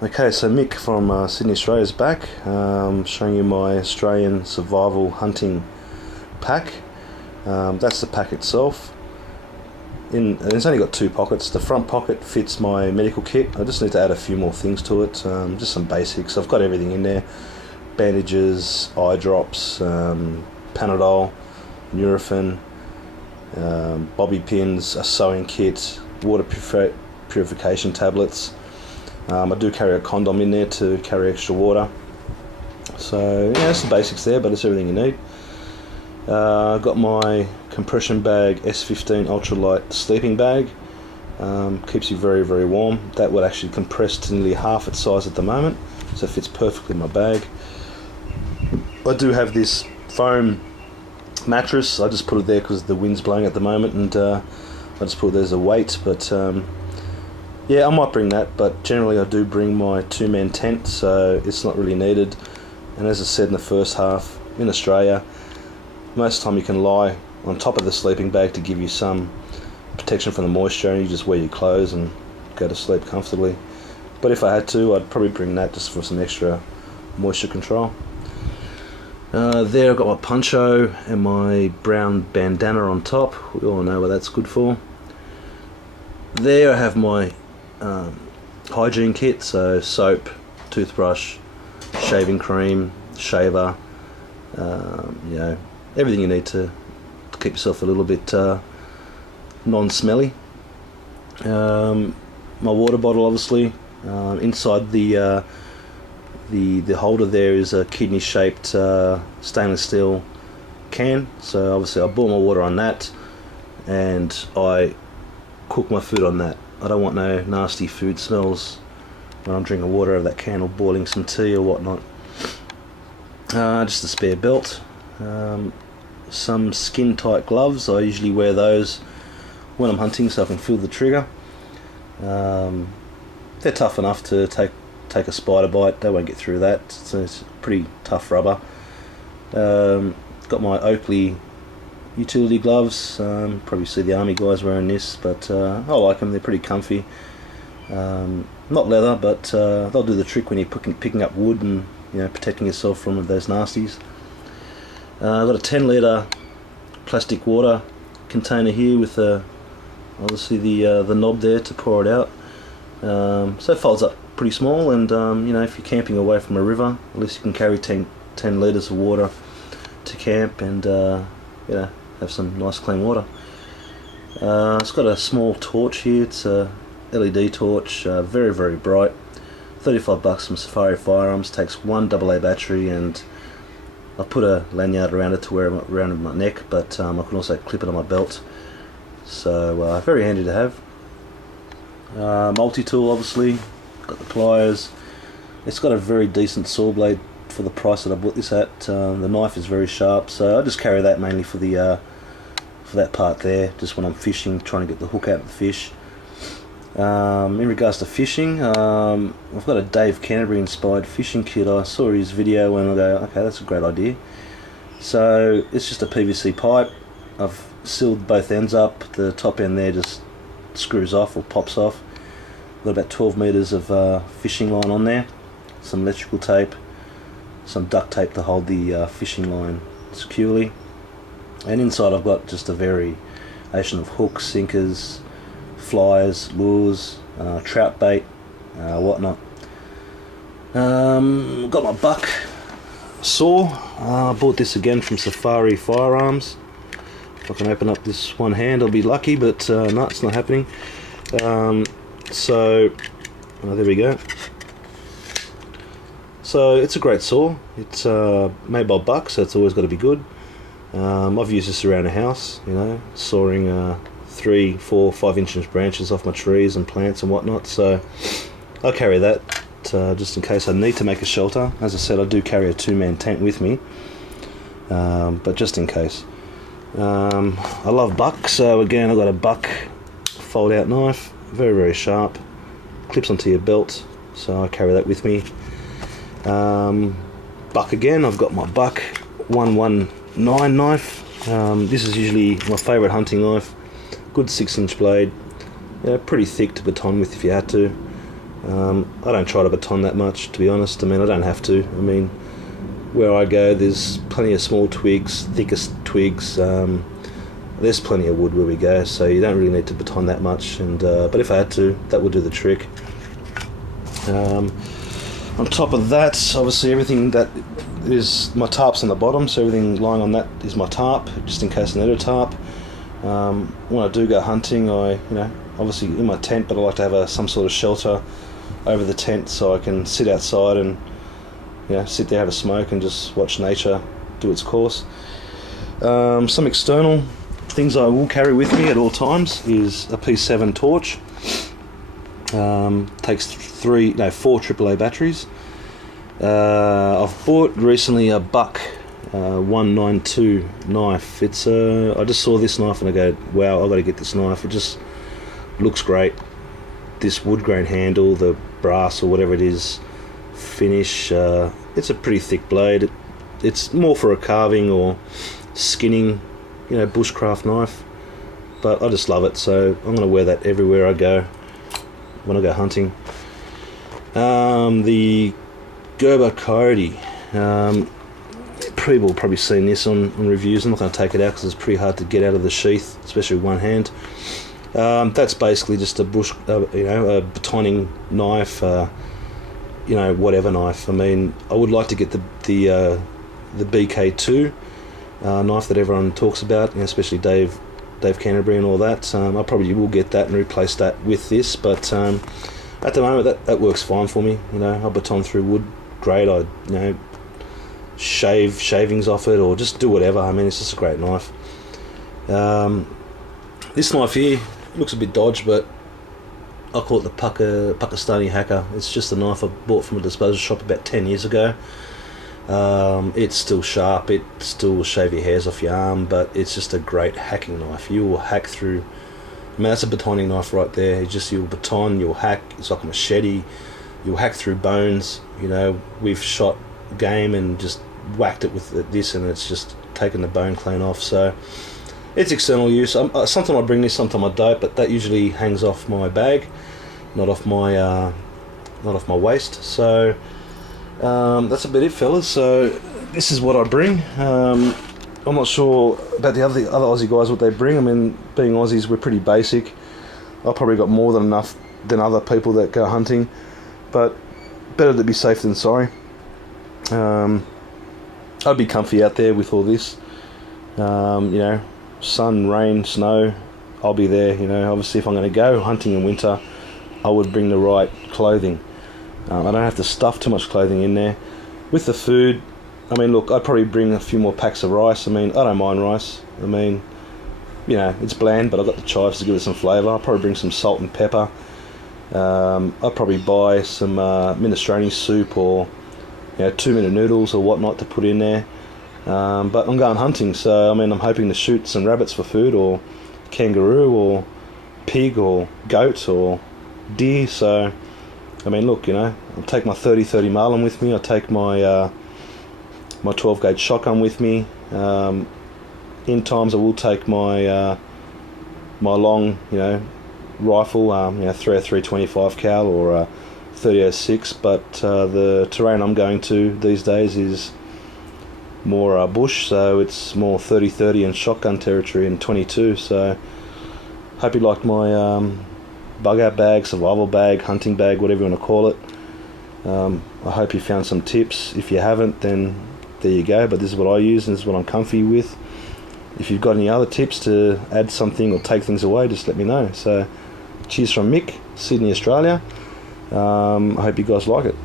Okay, so Mick from Sydney, Australia is back, showing you my Australian survival hunting pack. That's the pack itself. It's only got two pockets. The front pocket fits my medical kit. I just need to add a few more things to it, just some basics. I've got everything in there: bandages, eye drops, Panadol, Nurofen, bobby pins, a sewing kit, water purification tablets. I do carry a condom in there to carry extra water. So yeah, that's the basics there, but it's everything you need. I've got my compression bag, S15 ultralight sleeping bag. Keeps you very, very warm. That would actually compress to nearly half its size at the moment, so it fits perfectly in my bag. I do have this foam mattress. I just put it there because the wind's blowing at the moment, and I just put it there as a weight, but yeah, I might bring that, but generally I do bring my two-man tent, so it's not really needed. And as I said in the first half, in Australia, most of the time you can lie on top of the sleeping bag to give you some protection from the moisture, and you just wear your clothes and go to sleep comfortably. But if I had to, I'd probably bring that just for some extra moisture control. There I've got my poncho and my brown bandana on top. We all know what that's good for. There I have my hygiene kit, so soap, toothbrush, shaving cream, shaver, you know, everything you need to keep yourself a little bit non-smelly. My water bottle, obviously. Inside the holder there is a kidney-shaped stainless steel can, so obviously I boil my water on that and I cook my food on that. I don't want no nasty food smells when I'm drinking water out of that can or boiling some tea or whatnot. Just a spare belt, some skin tight gloves. I usually wear those when I'm hunting so I can feel the trigger. They're tough enough to take a spider bite. They won't get through that, so it's pretty tough rubber. Got my Oakley utility gloves. Probably see the army guys wearing this, but I like them. They're pretty comfy. Not leather, but they'll do the trick when you're picking up wood and, you know, protecting yourself from those nasties. I've got a 10-litre plastic water container here with obviously the knob there to pour it out. So it folds up pretty small, and you know, if you're camping away from a river, at least you can carry 10 litres of water to camp and you know, have some nice clean water. It's got a small torch here. It's a LED torch, very, very bright. $35 from Safari Firearms. Takes one AA battery, and I put a lanyard around it to wear it around my neck, but I can also clip it on my belt. So very handy to have. Multi-tool, obviously. Got the pliers. It's got a very decent saw blade for the price that I bought this at. The knife is very sharp, so I just carry that mainly for the for that part there, just when I'm fishing, trying to get the hook out of the fish. In regards to fishing, I've got a Dave Canterbury inspired fishing kit. I saw his video and I go, okay, that's a great idea. So it's just a PVC pipe. I've sealed both ends up. The top end there just screws off or pops off. Got about 12 meters of fishing line on there, some electrical tape, some duct tape to hold the fishing line securely, and inside I've got just a variation of hooks, sinkers, flies, lures, trout bait, whatnot. Got my buck saw. I bought this again from Safari Firearms. If I can open up this one hand, I'll be lucky, but no, it's not happening. So there we go. So it's a great saw. It's made by Buck, so it's always got to be good. I've used this around the house, you know, sawing 3, 4, 5-inch branches off my trees and plants and whatnot. So I'll carry that just in case I need to make a shelter. As I said, I do carry a 2-man tent with me, but just in case. I love Buck, so again I've got a Buck fold out knife, very, very sharp, clips onto your belt, so I carry that with me. Buck again, I've got my Buck 119 knife. This is usually my favourite hunting knife. Good 6-inch blade, yeah, pretty thick to baton with if you had to. I don't try to baton that much, to be honest. I mean, I don't have to. I mean, where I go, there's plenty of small twigs, thickest twigs. There's plenty of wood where we go, so you don't really need to baton that much. And but if I had to, that would do the trick. On top of that, obviously everything that is my tarp's on the bottom, so everything lying on that is my tarp, just in case I need a tarp. When I do go hunting, obviously in my tent, but I like to have some sort of shelter over the tent so I can sit outside and sit there, have a smoke and just watch nature do its course. Some external things I will carry with me at all times is a P7 torch. Takes 4 AAA batteries. I've bought recently a Buck 192 knife. It's I just saw this knife and I go, wow, I've got to get this knife. It just looks great. This wood grain handle, the brass or whatever it is finish, it's a pretty thick blade. It's more for a carving or skinning, bushcraft knife, but I just love it, so I'm going to wear that everywhere I go when I go hunting. The Gerber Coyote, people have probably seen this on reviews. I'm not going to take it out because it's pretty hard to get out of the sheath, especially with one hand. That's basically just a bush, a batoning knife, whatever knife. I mean, I would like to get the BK2 knife that everyone talks about, especially Dave Canterbury and all that. I probably will get that and replace that with this, but at the moment that works fine for me. I baton through wood, great. I shave shavings off it or just do whatever. I mean, it's just a great knife. This knife here looks a bit dodged, but I call it the Pakistani Hacker. It's just a knife I bought from a disposal shop about 10 years ago. It's still sharp, it still will shave your hairs off your arm, but it's just a great hacking knife. You will hack through, that's a batoning knife right there. You'll baton, you'll hack, it's like a machete, you'll hack through bones. We've shot game and just whacked it with this and it's just taken the bone clean off. So it's external use. Sometimes I bring this, sometimes I don't, but that usually hangs off my bag, not off my waist. So that's about it, fellas. So this is what I bring. I'm not sure about the other Aussie guys, what they bring. I mean, being Aussies, we're pretty basic. I've probably got more than enough than other people that go hunting, but better to be safe than sorry. I'd be comfy out there with all this. Sun, rain, snow, I'll be there. Obviously if I'm going to go hunting in winter, I would bring the right clothing. I don't have to stuff too much clothing in there. With the food, I mean, look, I'd probably bring a few more packs of rice. I mean, I don't mind rice. I mean, it's bland, but I've got the chives to give it some flavour. I'll probably bring some salt and pepper. I'll probably buy some minestrone soup or 2-minute noodles or whatnot to put in there. But I'm going hunting, so I mean, I'm hoping to shoot some rabbits for food, or kangaroo, or pig, or goat, or deer. So I mean, look, I'll take my 30-30 Marlin with me. I'll take my my 12 gauge shotgun with me. In times, I will take my my long, rifle, 325 cal or 30-06. But the terrain I'm going to these days is more bush, so it's more 30-30 and shotgun territory and 22. So hope you liked my bug out bag, survival bag, hunting bag, whatever you want to call it. I hope you found some tips. If you haven't, then there you go, but this is what I use and this is what I'm comfy with. If you've got any other tips to add something or take things away, just let me know. So cheers from Mick, Sydney, Australia. I hope you guys like it.